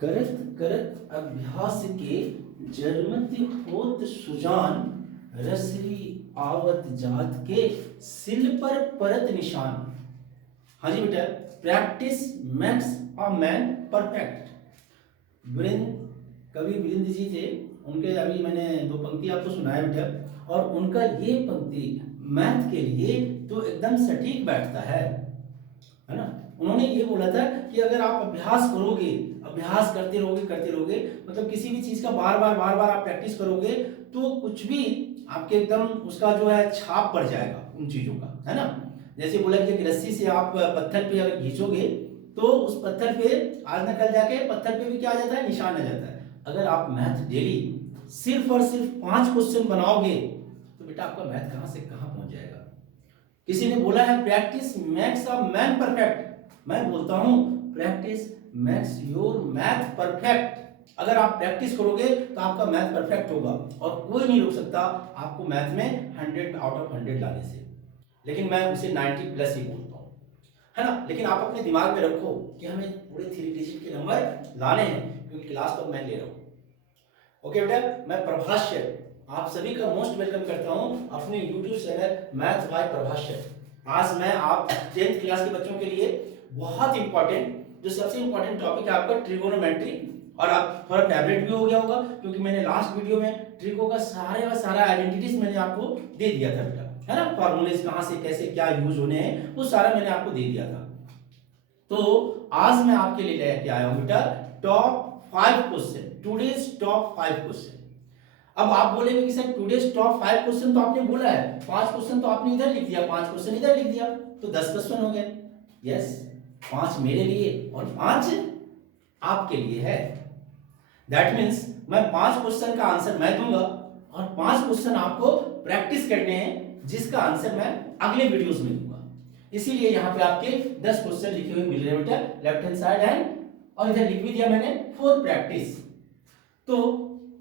करत करत अभ्यास के जरमति होत सुजान रसरी आवत जात के सिल पर परत निशान। हाँ जी बेटा, practice makes a man perfect. वृंद कवि वृंद जी थे, उनके अभी मैंने दो पंक्ति आपको सुनाया बेटा, और उनका ये पंक्ति मैथ के लिए तो एकदम सटीक बैठता है ना। उन्होंने ये बोला था कि अगर आप अभ्यास करोगे, अभ्यास करते रहोगे, मतलब किसी भी चीज का बार बार आप प्रैक्टिस करोगे तो कुछ भी आपके एकदम उसका जो है छाप पड़ जाएगा उन चीजों का, है ना। जैसे बोला कि एक रस्सी से आप पत्थर पे अगर खींचोगे तो उस पत्थर पे आज न कल जाके पत्थर पे भी क्या आ जाता है, निशान आ जाता है। अगर आप मैथ डेली सिर्फ और सिर्फ 5 क्वेश्चन बनाओगे तो बेटा आपका मैथ कहां से कहां पहुंच जाएगा। किसी ने बोला है practice makes a man perfect, मैं बोलता हूं practice makes your math perfect. अगर आप प्रैक्टिस करोगे तो आपका मैथ परफेक्ट होगा और कोई नहीं रोक सकता आपको मैथ में 100 आउट ऑफ 100 लाने से। लेकिन मैं उसे 90 प्लस ही बोलता हूं, है ना। लेकिन आप अपने दिमाग में रखो कि हमें पूरे 3 डिजिट के नंबर लाने हैं, क्योंकि क्लास तो मैं ले रहा हूं। ओके बेटा, मैं प्रभाष्य आप सभी का मोस्ट वेलकम करता हूं अपने यूट्यूब चैनल मैथ बाय प्रभाष्य। आज मैं आप 10th क्लास के बच्चों के लिए बहुत इंपॉर्टेंट, जो सबसे इंपॉर्टेंट टॉपिक है आपका ट्रिगोनोमेट्री, और आप थोड़ा फेवरेट भी हो गया होगा क्योंकि मैंने लास्ट वीडियो में ट्रिगो का सारा आइडेंटिटीज मैंने आपको दे दिया था बेटा, है ना। फॉर्मूलेज कहां से कैसे क्या यूज होने हैं वो सारा मैंने आपको दे दिया था। तो आज मैं आपके लिए लेके आया हूं बेटा top 5 question, today's top 5 question. अब आप बोलेंगे कि सर टुडेज टॉप 5 क्वेश्चन तो आपने बोला है, 5 क्वेश्चन तो आपने इधर लिख दिया, 5 क्वेश्चन इधर लिख दिया, तो 10 क्वेश्चन हो गए। यस, 5 मेरे लिए और 5 आपके लिए है। दैट मीन्स मैं 5 क्वेश्चन का आंसर मैं दूंगा और 5 क्वेश्चन आपको प्रैक्टिस करने हैं, जिसका आंसर मैं अगले वीडियोस में दूंगा। इसीलिए यहां पे आपके 10 क्वेश्चन लिखे हुए मिल रहे हैं बेटा लेफ्ट हैंड साइड एंड, और इधर लिख भी दिया मैंने फॉर प्रैक्टिस। तो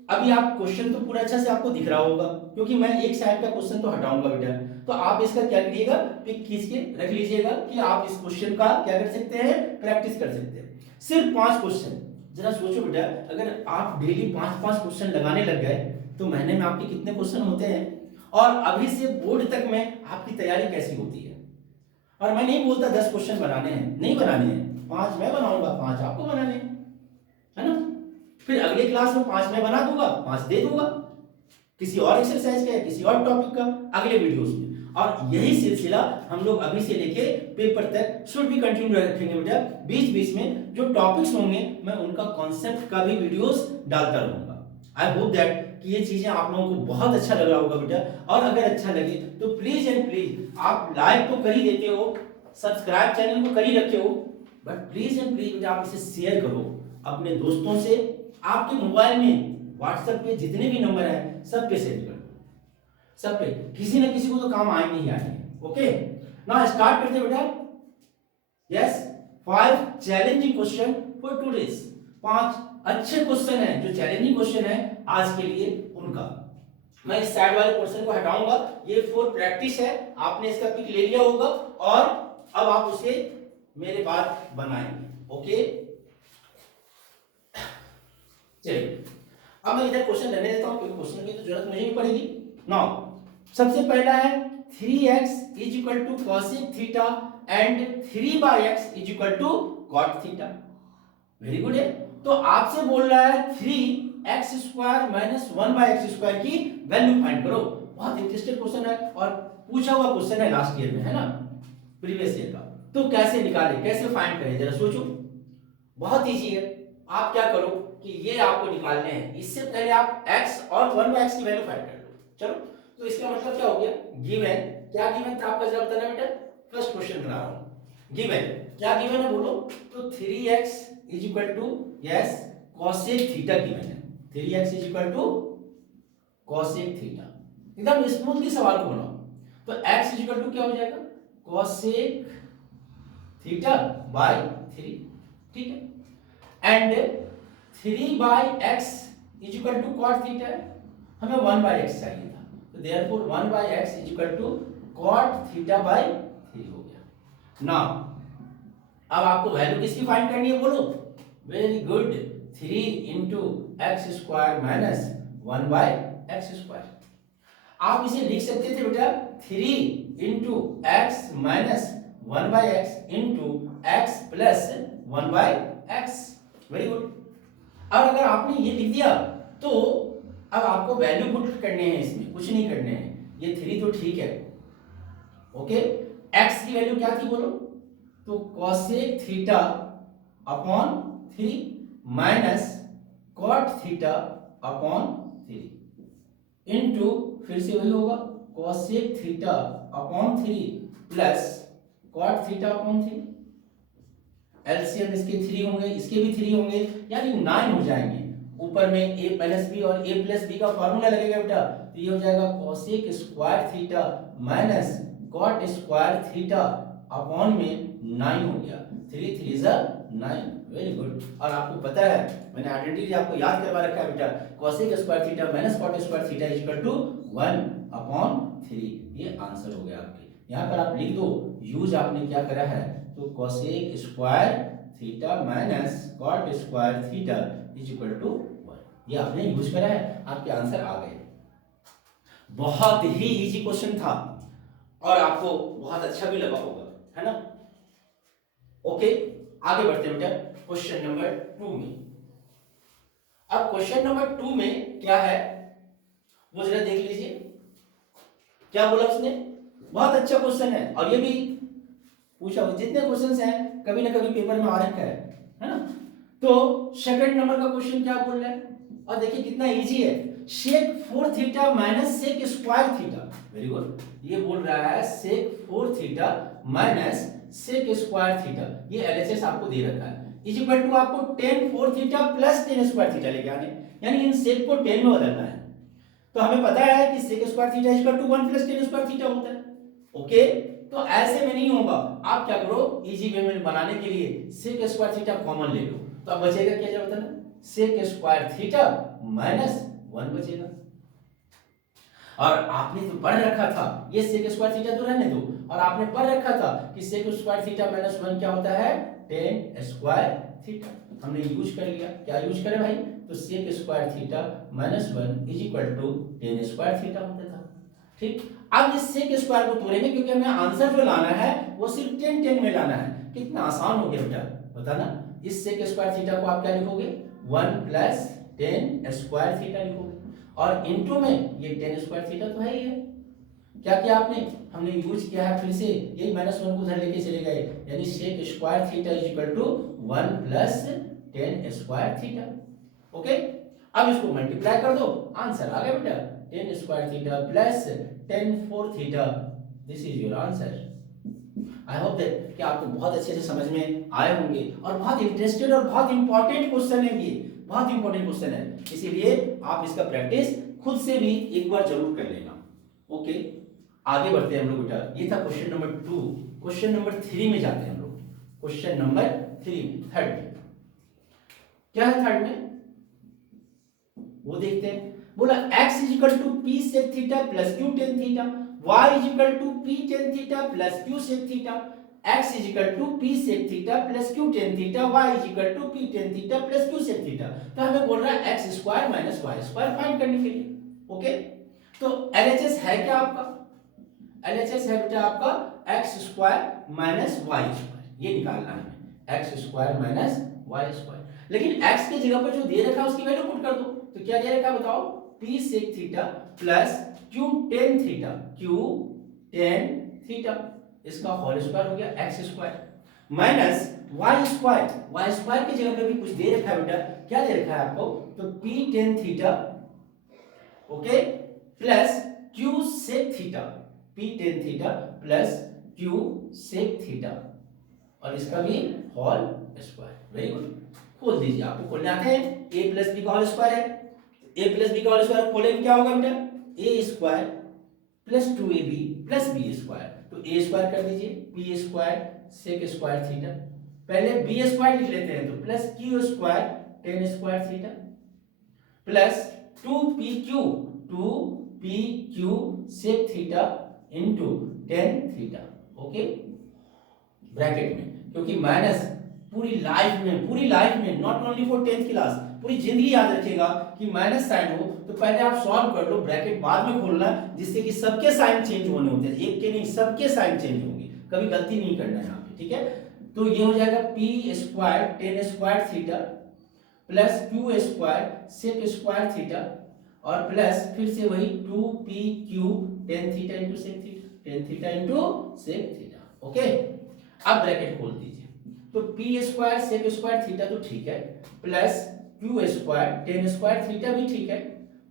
अभी आप क्वेश्चन तो पूरा अच्छा से आपको दिख रहा होगा, क्योंकि मैं एक साइड का क्वेश्चन तो हटाऊंगा बेटा। तो आप इसका क्या करिएगा, पिक खींच के रख लीजिएगा कि आप इस क्वेश्चन का क्या कर सकते हैं, प्रैक्टिस कर सकते हैं। सिर्फ 5 क्वेश्चन। जरा सोचो बेटा, अगर आप डेली 5-5 क्वेश्चन लगाने लग गए तो महीने में आपके कितने क्वेश्चन होते हैं, और अभी से बोर्ड तक में आपकी तैयारी कैसी होती है। और मैं नहीं बोलता 10 क्वेश्चन बनाने हैं, नहीं बनाने हैं, 5 मैं बनाऊंगा, 5 आपको बनाने हैं, है ना। फिर अगले क्लास में 5 मैं बना दूंगा, 5 दे दूंगा किसी और एक्सरसाइज का, किसी और टॉपिक का अगले वीडियोस में। और यही सिलसिला हम लोग अभी से लेके पेपर तक शुड भी कंटिन्यू रखेंगे बेटा। बीच बीच में जो टॉपिक्स होंगे मैं उनका कॉन्सेप्ट का भी वीडियोस डालता रहूंगा। आई होप दैट कि ये चीजें आप लोगों को बहुत अच्छा लग रहा होगा बेटा। और अगर अच्छा लगे तो प्लीज एंड प्लीज आप लाइक तो कर ही देते हो, सब्सक्राइब चैनल को कर ही रखे हो, बट प्लीज एंड प्लीज बेटा आप इसे शेयर करो अपने दोस्तों से। आपके मोबाइल में व्हाट्सएप पे जितने भी नंबर है सब पे सेंड कर दो, सब पे, किसी ना किसी को तो काम आएंगे ही आएंगे। ओके, नाउ स्टार्ट करते हैं बेटा। Yes, 5 challenging question for today's. 5 अच्छे क्वेश्चन है जो चैलेंजिंग क्वेश्चन है आज के लिए उनका। मैं इस साइड वाले क्वेश्चन को हटाऊंगा, ये फॉर प्रैक्टिस है, आपने इसका पिक ले लिया होगा और अब आप उसे मेरे बाद बनाएंगे। ओके, चलिए अब मैं इधर क्वेश्चन रहने देता हूं क्योंकि क्वेश्चन की तो जरूरत मुझे भी पड़ेगी। नाउ सबसे पहला है 3x is equal to cosec theta and 3/x is equal to cot theta. Very good है। तो आपसे बोल रहा है 3x square minus 1/x square की वैल्यू फाइंड करो। बहुत इंटरेस्टिंग क्वेश्चन है और पूछा हुआ क्वेश्चन है लास्ट ईयर में, है ना, प्रीवियस ईयर का। तो कैसे निकालें, कैसे फाइंड करें, जरा सोचो। बहुत इजी है। आप क्या करो कि ये आपको निकालने हैं, इससे पहले आप x और 1/x की वैल्यू फाइंड कर लो। चलो, तो इसका मतलब क्या हो गया, गिवन, क्या गिवन था आपका जरा बताना बेटा। फर्स्ट क्वेश्चन बना रहा हूं, गिवन क्या गिवन है बोलो। तो 3x is equal to, yes, cosec theta given है। 3x is equal to cosec theta. एकदम स्मूथली सवाल को बनाओ। तो x इज इक्वल टू क्या हो जाएगा, cosec थीटा बाय 3, ठीक है। And 3/x is equal to cot theta है, हमें 1/x चाहिए था, तो therefore 1/x is equal to cot theta by 3 हो गया। नाउ अब आपको वैल्यू किसकी फाइंड करनी है बोलो। Very good, 3 into x square minus 1/x²। आप इसे लिख सकते थे बेटा 3 into x minus 1/x into x plus 1/x। Very good. अब अगर आपने ये लिख दिया तो अब आपको वैल्यू पुट करने हैं, इसमें कुछ नहीं करने हैं। ये 3 तो ठीक है, ओके। x की वैल्यू क्या थी बोलो? तो cosec theta upon 3 minus cot theta upon 3 into फिर से वही होगा cosec theta upon 3 plus cot theta upon 3। LCM इसके 3 होंगे, इसके भी 3 होंगे, यानी 9 हो जाएंगे। ऊपर में a प्लस बी और a प्लस बी का फॉर्मूला लगेगा बेटा, तो ये हो जाएगा cosec square theta minus cot square theta upon में 9 हो गया। 3 3 इज 9। Very good. और आपको पता है मैंने आइडेंटिटी आपको याद करवा रखा है बेटा, cosec square theta minus cot square theta is equal to 1/3। ये आंसर हो गया आपके। यहाँ पर आप लिख दो यूज आपने क्या करा है, तो cosec square theta minus cot square theta is equal to 1। ये आपने यूज करा है, आपके आंसर आ गए। बहुत ही इजी क्वेश्चन था और आपको बहुत अच्छा भी लगा होगा, है ना? ओके, आगे बढ़ते हैं बेटा क्वेश्चन नंबर 2 में। अब क्वेश्चन नंबर 2 में क्या है वो जरा देख लीजिए। क्या बोला उसने? बहुत अच्छा क्वेश्चन है और ये भी पूछा, जितने क्वेश्चंस हैं कभी ना कभी पेपर में आ रखा है ना? तो सेकंड नंबर का क्वेश्चन क्या बोल रहा है, और देखिए कितना इजी है। sec 4 theta minus sec square theta. Very good. ये बोल रहा है sec 4 theta minus sec square theta, ये एलएचएस आपको दे रखा है, इज इक्वल टू आपको tan 4 theta plus tan square theta लेके आने, यानी इन sec को tan में बदलना है। तो हमें पता है कि sec square theta is equal to 1 plus tan square theta होता है, ओके। तो ऐसे में नहीं होगा, आप क्या करो, इजी वे में बनाने के लिए sec स्क्वायर थीटा कॉमन ले लो, तो अब बचेगा क्या जब बताना, sec स्क्वायर थीटा माइनस 1 बचेगा। और आपने तो पढ़ रखा था, ये sec स्क्वायर थीटा तो रहने दो, और आपने पढ़ रखा था कि sec स्क्वायर थीटा माइनस 1 क्या होता है, tan स्क्वायर थीटा। हमने यूज कर लिया, क्या यूज करें भाई, तो sec square theta minus 1 is equal to tan square theta होता था, ठीक। अब इस sec स्क्वायर को तोड़ेंगे क्योंकि हमें आंसर जो लाना है वो सिर्फ tan tan में लाना है। कितना आसान हो गया बेटा, बताना। इस sec स्क्वायर थीटा को आप क्या लिखोगे, 1 प्लस tan स्क्वायर थीटा लिखोगे, और इनटू में ये tan स्क्वायर थीटा तो है ही है। क्या किया आपने, हमने यूज किया है फिर से यही माइनस 1 को उधर लेके चले गए, यानी sec square theta is equal to 1 plus tan square theta, okay. अब इसको मल्टीप्लाई कर दो, आंसर आ गया बेटा, tan square theta plus tan 4 theta, this is your answer. I hope that कि आपको बहुत अच्छे से समझ में आए होंगे, और बहुत इंटरेस्टेड और बहुत इंपॉर्टेंट क्वेश्चन है, ये बहुत इंपॉर्टेंट क्वेश्चन है, इसीलिए आप इसका प्रैक्टिस खुद से भी एक बार जरूर कर लेना, ओके। आगे बढ़ते हैं हम लोग बेटा, ये था क्वेश्चन नंबर 2। क्वेश्चन नंबर 3 में जाते हैं हम लोग। क्वेश्चन नंबर 3, थर्ड क्या है, थर्ड में वो देखते हैं। बोला x is equal to p sec theta plus q tan theta, y is equal to p tan theta plus q sec theta, x is equal to p sec theta plus q tan theta, y is equal to p tan theta plus q sec theta. तो हमें बोल रहा है x square minus y square find करने के लिए, okay. तो LHS है क्या आपका, LHS है बेटा आपका x square minus y square, ये निकालना है, x square minus y square. लेकिन x की जगह पर जो दे रखा है उसकी वैल्यू पुट कर दो, तो क्या दे रखा है बताओ, p sec theta plus q tan theta, q tan theta, इसका होल स्क्वायर हो गया x square minus y square, y square की जगह पे भी कुछ दे रखा है बेटा, क्या दे रखा है आपको, तो p tan theta, okay, plus q sec theta, p tan theta plus q sec theta, और इसका भी होल स्क्वायर। वेरी गुड, खोल दीजिए, आपको खोलने आते हैं, a प्लस बी का होल स्क्वायर है, a प्लस बी का होल स्क्वायर खोलेंगे क्या होगा बेटा, a square plus 2ab plus b square, तो a स्क्वायर कर दीजिए, p square sec square theta, पहले b स्क्वायर लिख लेते हैं, तो plus q square tan square theta plus 2pq sec theta into tan theta, okay, bracket में, क्योंकि माइनस पूरी लाइफ में not only for 10th class, पूरी जिंदगी याद रखिएगा कि माइनस साइन हो तो पहले आप सॉल्व कर लो, ब्रैकेट बाद में खोलना, जिससे कि सबके साइन चेंज होने होते हैं, एक के नहीं सबके साइन चेंज होंगे, कभी गलती नहीं करना है यहाँ पे, ठीक है। तो ये हो जाएगा p square tan square theta plus q square sec square theta और प्लस फिर से वही 2pq tan theta into sec theta, tan theta into sec theta, okay. अब ब्रैकेट खोल दीजिए, तो p square sec square theta तो ठीक है, plus q square tan square theta भी ठीक है,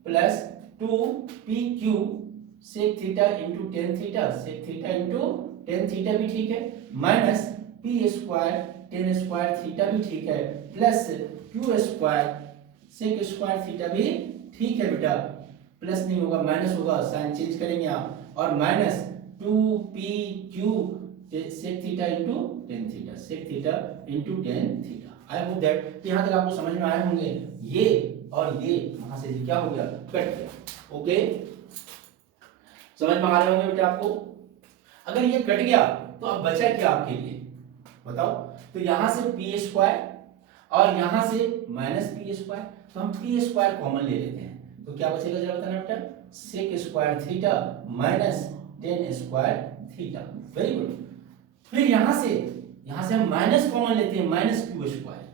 plus 2pq sec theta into tan theta sec theta into tan theta भी ठीक है, minus P square tan square theta भी ठीक है, plus q square sec square theta भी ठीक है बेटा, प्लस नहीं होगा माइनस होगा, साइन चेंज करेंगे आप, और minus 2pq sec theta into tan theta sec theta into tan theta. I hope that यहाँ तक आपको समझ में आए होंगे, ये और ये वहां से क्या हो गया, कट गया, ओके। समझ में आ रहे होंगे बेटा आपको। अगर ये कट गया तो अब बचा क्या आपके लिए बताओ, तो यहां से पी स्क्वायर और यहां से माइनस पी स्क्वायर, तो हम पी स्क्वायर कॉमन ले लेते हैं, तो क्या बचेगा जरा बताना बेटा, sec square theta minus ten square theta, very good. फिर यहां से हम माइनस कॉमन लेते हैं, माइनस क्यू स्क्वायर,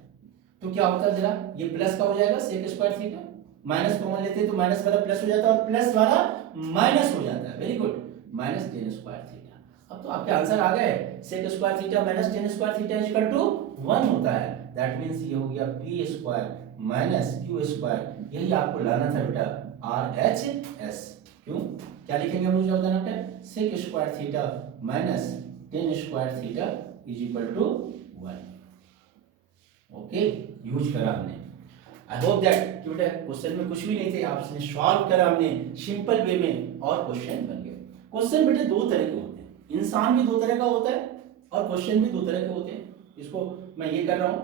तो क्या होता है जरा, ये प्लस का हो जाएगा sec square theta, minus common लेते हैं तो माइनस वाला प्लस हो जाता है और प्लस वाला माइनस हो जाता है, very good, minus ten square theta. अब तो आपके आंसर आ गए, sec square theta minus ten square theta is equal to 1 होता है, दैट मींस ये हो गया p square minus q square, यही आपको लाना था बेटा आर एच एस। क्यों, क्या लिखेंगे हम लोग जब बताना बेटा, sec square theta minus ten square theta is equal to 1, okay, use करा हमने। आई होप दैट कि बेटा क्वेश्चन में कुछ भी नहीं थे, आपने सॉल्व करा हमने सिंपल वे में और क्वेश्चन बन गए। क्वेश्चन बेटे दो तरह के होते हैं, इंसान भी दो तरह का होता है और क्वेश्चन भी दो तरह के होते हैं, इसको मैं ये कर रहा हूं।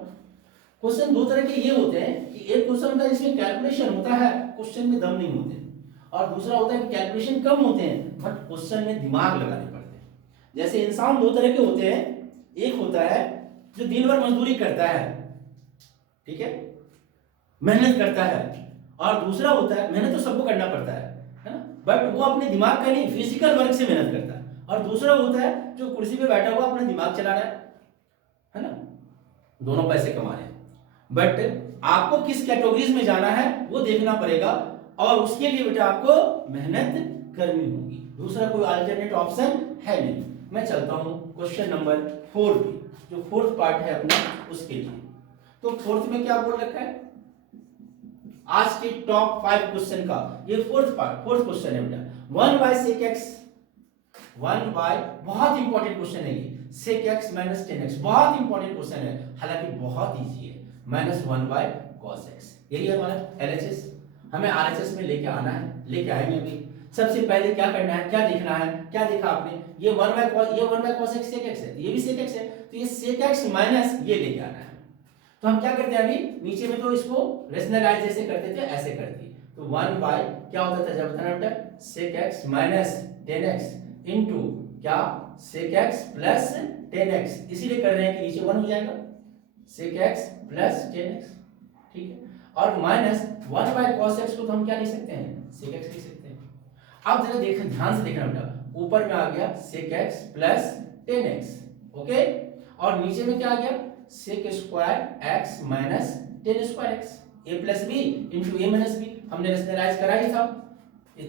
क्वेश्चन दो तरह के ये होते हैं कि एक क्वेश्चन का जिसमें कैलकुलेशन होता है, क्वेश्चन में दम नहीं होते, और दूसरा होता है कि कैलकुलेशन कम होते हैं बट क्वेश्चन में दिमाग लगाने पड़ते हैं। जैसे इंसान दो तरह के होते हैं, एक होता है जो दिन भर मजदूरी करता है, ठीक है, मेहनत करता है, और दूसरा होता है, मेहनत तो सबको करना पड़ता है ना, बट वो अपने दिमाग का नहीं फिजिकल वर्क से मेहनत करता है, और दूसरा होता है जो कुर्सी पे बैठा हुआ अपना दिमाग चला रहा है ना, दोनों पैसे कमा रहे हैं, बट आपको किस कैटेगरीज में जाना है वो देखना पड़ेगा, और उसके लिए बेटा आपको मेहनत करनी होगी, दूसरा कोई अल्टरनेट ऑप्शन है नहीं। मैं चलता हूं क्वेश्चन नंबर 4 पे, जो फोर्थ पार्ट है अपना उसके लिए। तो फोर्थ में क्या बोल रखा है, आज के टॉप 5 क्वेश्चन का ये फोर्थ क्वेश्चन है बेटा, 1 बाय सेक एक्स, 1 बाय, बहुत इंपॉर्टेंट क्वेश्चन है ये, sec x minus ten x, बहुत इंपॉर्टेंट क्वेश्चन है, हालांकि बहुत इजी है, माइनस 1 बाय कॉस एक्स, यही है हमारा एलएचएस, हमें आरएचएस में लेके आना है, लेके आएंगे अभी। सबसे पहले क्या करना है, क्या देखना है, क्या देखा आपने, ये 1 बाय कॉस, ये 1 by cos x sec x है, तो ये भी सेक एक्स है, तो ये सेक एक्स माइनस ये लेके आना है। तो हम क्या करते हैं अभी, नीचे में तो इसको रेशनलाइज जैसे करते थे ऐसे करते, तो 1 बाय क्या होता था जब बताना बेटा, sec x minus ten X into क्या, sec x plus ten X, इसीलिए कर रहे हैं कि नीचे 1 हो जाएगा, sec x plus ten X, ठीक है, और माइनस 1 बाय कॉस एक्स को तो हम क्या लिख सकते हैं, सेक एक्स लिख सकते हैं। अब जरा देखो, ध्यान से देखना बेटा, ऊपर में आ गया sec x plus ten x, okay, और नीचे में क्या आ गया, sec square x minus ten square x, a plus b into a minus b, हमने रेशनलाइज करा ही था,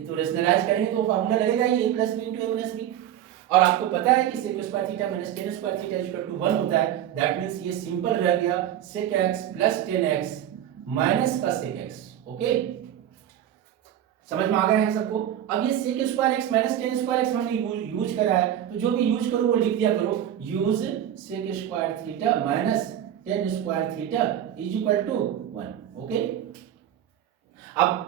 तो रेशनलाइज करेंगे तो फार्मूला लगेगा ये a plus b into a minus b, और आपको पता है कि sec square theta minus ten square theta is equal to 1 होता है, दैट मींस ये सिंपल रह गया, sec x plus ten x minus का सेक एक्स, ओके, समझ में आ गया है सबको। अब ये sec square x minus ten square x हमने यूज करा है, तो जो भी यूज करो वो लिख दिया करो, use sec square theta minus ten square theta is equal to 1, okay. अब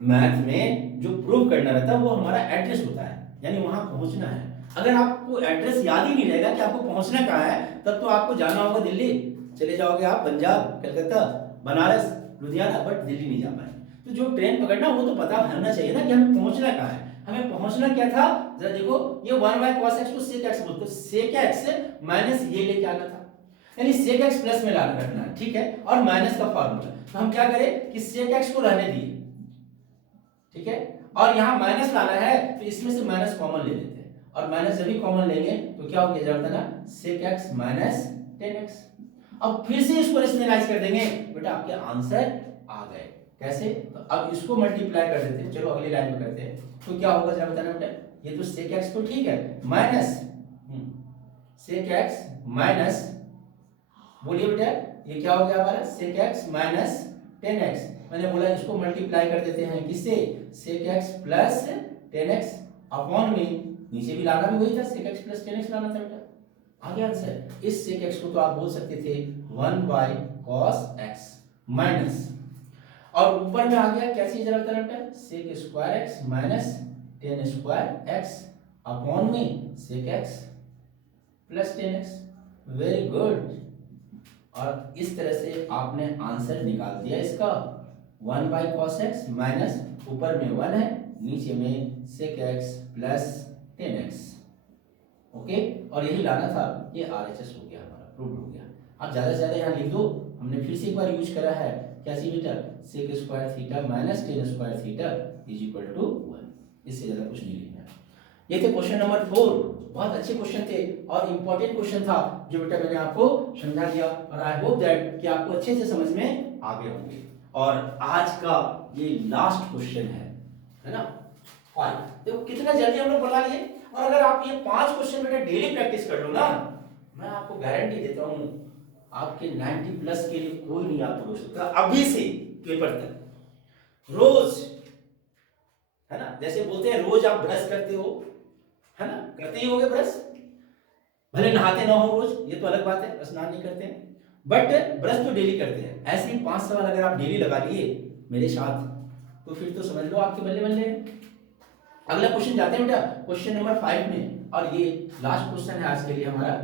मैथ में जो प्रूव करना रहता है वो हमारा एड्रेस होता है, यानी वहां पहुंचना है। अगर आपको एड्रेस याद ही नहीं रहेगा कि आपको पहुंचना कहाँ है, तब तो आपको जाना होगा दिल्ली, चले जाओगे आप पंजाब, कलकत्ता, बनारस, लुधियाना, बट दिल्ली नहीं जा पाए। तो जो ट्रेन पकड़ना वो तो पता होना चाहिए ना कि हमें पहुंचना कहाँ है। हमें पहुंचना क्या था, जरा देखो, ये 1 बाय cos x को sec x बोलते हैं, sec x माइनस ये लेके आना था, यानी sec x प्लस में लाना रखना है, ठीक है, और माइनस का फॉर्मूला, तो हम क्या करें कि sec x को रहने दिए, ठीक है, और यहाँ माइनस लाना है तो इसमें से माइनस कॉमन ले लेते हैं, और माइनस जब भी कॉमन लेंगे तो क्या हो गया जरा बताना, sec x माइनस 10x। अब फिर से इसको रेशनलाइज कर देंगे बेटा, आपके आंसर आ गए। कैसे, तो अब इसको मल्टीप्लाई कर देते हैं, चलो अगली लाइन में करते हैं, तो क्या होगा जरा बताना बेटा, ये तो sec x तो ठीक है, माइनस sec x माइनस, बोलिए बेटा ये क्या हो गया हमारा, sec x माइनस 10x, मैंने बोला इसको मल्टीप्लाई कर देते हैं किससे, sec x plus 10x upon में, नीचे भी लाना भी वही था, sec x प्लस 10x लाना था बेटा, आ गया आंसर। इस sec x को तो आप बोल सकते थे 1 बाई cos x माइनस, और ऊपर में आ गया क्या चीज जरा बताना बेटा, sec square x minus 10 square x upon में sec x plus 10x, very good. और इस तरह से आपने आंसर निकाल दिया इसका, 1 बाई cos x माइनस ऊपर में 1 है, नीचे में sec x plus 10x, okay, और यही लाना था, ये RHS हो गया हमारा, प्रूव हो गया। आप ज्यादा से ज्यादा यहाँ लिख दो, हमने फिर से एक बार यूज करा है, क्या चीज बेटा, sec square theta minus 10 square theta is equal to 1, इससे ज्यादा कुछ नहीं लिखना। ये थे क्वेश्चन नंबर 4, बहुत अच्छे क्वेश्चन थे और इंपॉर्टेंट क्वेश्चन था जो बेटा मैंने आपको समझा दिया, और आई होप दैट कि आपको अच्छे से समझ में आ गए होंगे। और आज का ये लास्ट क्वेश्चन है ना, 5, देखो कितना जल्दी हम लोग बना लिए, और अगर आप ये 5 क्वेश्चन बेटा डेली प्रैक्टिस कर लो ना, मैं आपको गारंटी देता हूं आपके 90 प्लस के लिए कोई नहीं आपको रोक सकता अभी से पेपर तक। रोज, है ना, जैसे बोलते हैं रोज आप ब्रश करते हो, है ना, करते ही होगे ब्रश, भले नहाते ना हो रोज, ये तो अलग बात है, स्नान नहीं करते हैं, बट ब्रश तो डेली करते हैं। ऐसे ही 5 सवाल अगर आप डेली लगा लिए मेरे साथ, तो फिर तो समझ लो आपके बल्ले बल्ले। अगला क्वेश्चन जाते हैं बेटा क्वेश्चन नंबर 5 में, और ये लास्ट क्वेश्चन है आज के लिए हमारा,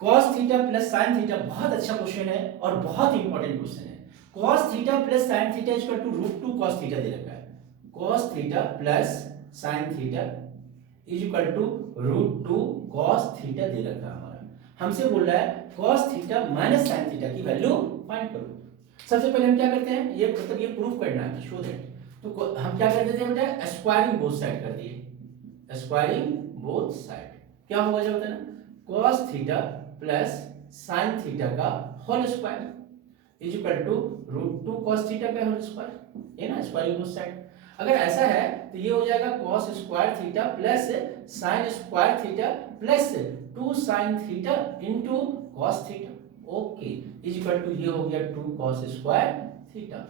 cos theta plus sin theta, बहुत अच्छा क्वेश्चन है और बहुत इंपॉर्टेंट क्वेश्चन है। cos theta plus sin theta equal to √2 cos theta दे रखा है, cos theta plus sin theta is equal to √2 cos theta दे रखा है हमारा, हमसे बोल रहा है cos theta minus sin theta की वैल्यू फाइंड करो। सबसे पहले हम क्या करते हैं, ये मतलब ये प्रूफ करना है, शो दैट, तो हम क्या कर देते हैं बेटा, स्क्वायरिंग बोथ साइड कर दिए, स्क्वायरिंग बोथ साइड, क्या होगा जब बताना, cos theta plus sin theta का whole square is equal to √2 cos theta का होल स्क्वायर, है ना, स्क्वायरिंग बोथ साइड। अगर ऐसा है तो ये हो जाएगा cos square theta plus sin square theta plus 2 sin theta into cos theta, okay, is equal to ये हो गया 2 cos स्क्वायर थीटा।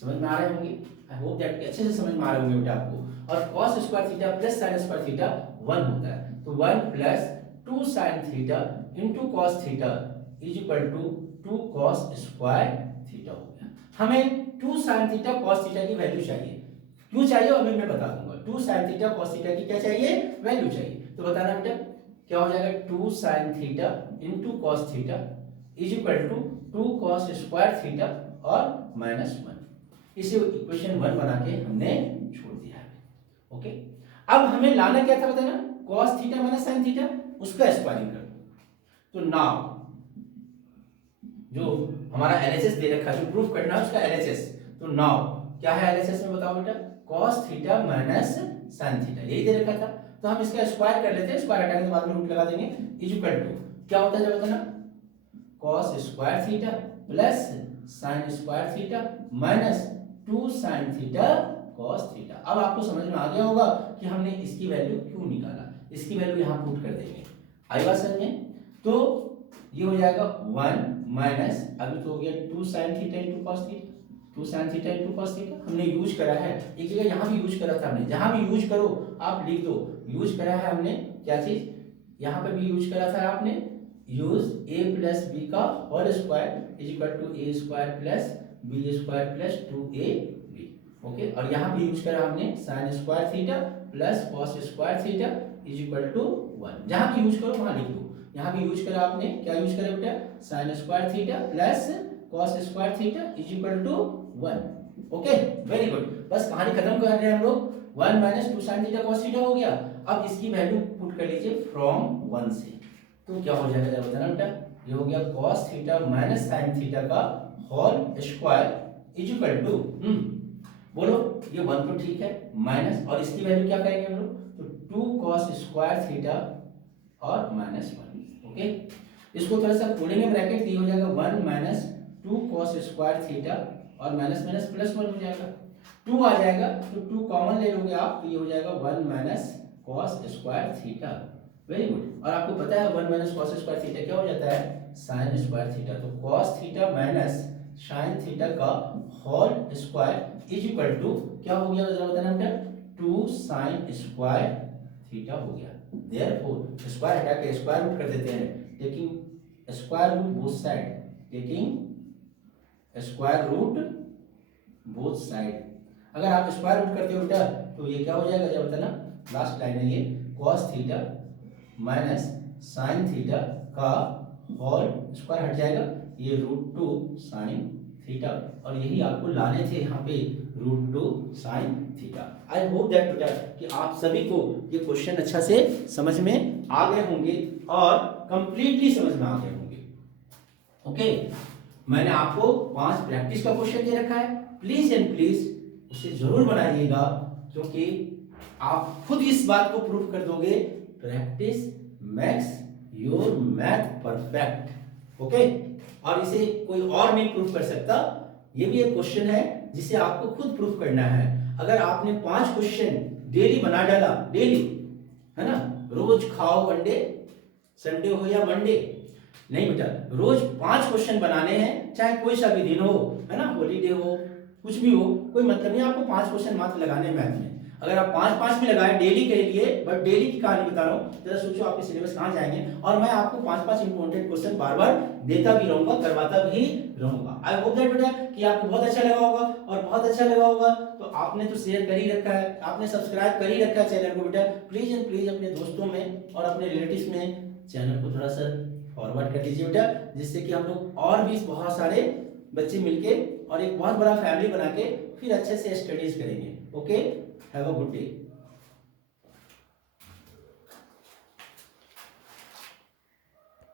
समझ में आ रहे होंगे, आई होप दैट अच्छे से समझ में आ रहे होंगे बेटा आपको। और cos square theta plus sin square theta 1 होता है, तो 1 plus 2 sin theta into cos theta is equal to 2 cos square theta हो गया। हमें 2 sin थीटा cos थीटा की वैल्यू चाहिए, क्यों चाहिए अभी मैं बता दूंगा। 2 sin थीटा cos थीटा की क्या चाहिए, वैल्यू चाहिए, तो बताना बेटा क्या हो जाएगा, 2 sin theta into cos theta is equal to 2 cos square theta और -1, इसे इक्वेशन 1 बना के हमने छोड़ दिया है, ओके। अब हमें लाना क्या था बताना, cos theta minus sin theta, उसका स्क्वायरिंग कर दो, तो नाउ जो हमारा LHS दे रखा है, जो प्रूफ करना है उसका LHS, तो नाउ क्या है LHS में बताओ बेटा, cos theta minus sin theta, यही दे रखा था, तो हम इसका स्क्वायर कर लेते हैं, स्क्वायर हटाने के बाद में रूट लगा देंगे, इज इक्वल टू क्या होता है जब बताना, cos square theta plus sin square theta minus 2 sin theta cos theta. अब आपको समझ में आ गया होगा कि हमने इसकी वैल्यू क्यों निकाला, इसकी वैल्यू यहां पुट कर देंगे, आई बात समझ में, तो ये हो जाएगा 1 माइनस, अभी तो हो गया 2 sin theta into cos theta, 2 sin theta into cos theta हमने यूज करा है, एक जगह यहां भी यूज करा था हमने, जहां भी यूज करो आप लिख दो, यूज करा है हमने क्या चीज, यहां पे भी यूज करा था आपने, यूज a प्लस b का whole square is equal to a square plus b square plus 2ab, okay, और यहां भी यूज करा हमने sin square theta plus cos square theta is equal to 1, जहां भी यूज करो वहां लिख दो। यहां भी यूज करा आपने, क्या यूज करा बेटा, sin square theta plus cos square theta is equal to 1, okay, very good. बस कहानी खत्म कर रहे हैं हम लोग, 1 minus 2 sin theta cos theta हो गया। अब इसकी वैल्यू पुट कर लीजिए फ्रॉम 1 से, तो क्या हो जाएगा जरा बताना बेटा, ये हो गया cos theta minus sin theta का whole square is equal to बोलो ये 1 तो ठीक है माइनस और इसकी वैल्यू क्या करेंगे हम लोग तो 2 cos स्क्वायर थीटा और माइनस 1 ओके। इसको थोड़ा सा खोलेंगे ब्रैकेट ये हो जाएगा 1 माइनस 2 cos स्क्वायर थीटा और माइनस माइनस प्लस 1 हो जाएगा 2 आ जाएगा तो 2 कॉमन ले लोगे आप तो ये हो जाएगा 1 minus cos square theta. Very good. और आपको पता है 1 माइनस cos स्क्वायर थीटा क्या हो जाता है sin स्क्वायर थीटा। तो cos theta minus sin theta का whole square is equal to क्या हो गया जरा बताना बेटा 2 sin स्क्वायर थीटा हो गया। देयरफॉर स्क्वायर हटा के स्क्वायर रूट कर देते हैं taking square root both side taking square root both side. अगर आप स्क्वायर रूट करते हो बेटा तो ये क्या हो जाएगा जरा बताना लास्ट लाइन है ये cos theta minus sin theta का होल स्क्वायर हट जाएगा ये √2 sin थीटा और यही आपको लाने थे यहाँ पे √2 sin theta. I hope that बेटा कि आप सभी को ये क्वेश्चन अच्छा से समझ में आ गए होंगे और कंप्लीटली समझ में आ गए होंगे। ओके मैंने आपको 5 प्रैक्टिस का क्वेश्चन दे रखा है प्लीज एंड प्लीज उसे जरूर बनाइएगा क्योंकि आप खुद इस बात को प्रूव कर दोगे practice makes your math perfect. Okay और इसे कोई और नहीं प्रूव कर सकता ये भी एक क्वेश्चन है जिसे आपको खुद प्रूव करना है। अगर आपने 5 क्वेश्चन डेली बना डाला डेली है ना रोज खाओ अंडे संडे हो या मंडे नहीं बेटा रोज 5 क्वेश्चन बनाने हैं चाहे कोई सा भी दिन हो है ना हॉलीडे हो कुछ भी हो कोई मतलब नहीं आपको 5 क्वेश्चन मात्र लगाने हैं मैथ में। अगर आप 5-5 भी लगाए डेली के लिए बट डेली की कहानी बता रहा हूँ जरा सोचो आपके सिलेबस कहाँ जाएंगे और मैं आपको 5-5 इंपॉर्टेंट क्वेश्चन बार बार देता भी रहूंगा करवाता भी रहूंगा। आई होप दैट बेटा कि आपको बहुत अच्छा लगा होगा और बहुत अच्छा लगा होगा तो आपने तो शेयर कर ही रखा है आपने सब्सक्राइब कर ही रखा है चैनल को बेटा प्लीज एंड प्लीज अपने दोस्तों में और अपने रिलेटिव्स में चैनल को थोड़ा सा फॉरवर्ड कर दीजिए बेटा जिससे कि हम लोग और भी बहुत सारे बच्चे मिलके और एक बहुत बड़ा फैमिली बना के फिर अच्छे से स्टडीज करेंगे। Okay have a good day.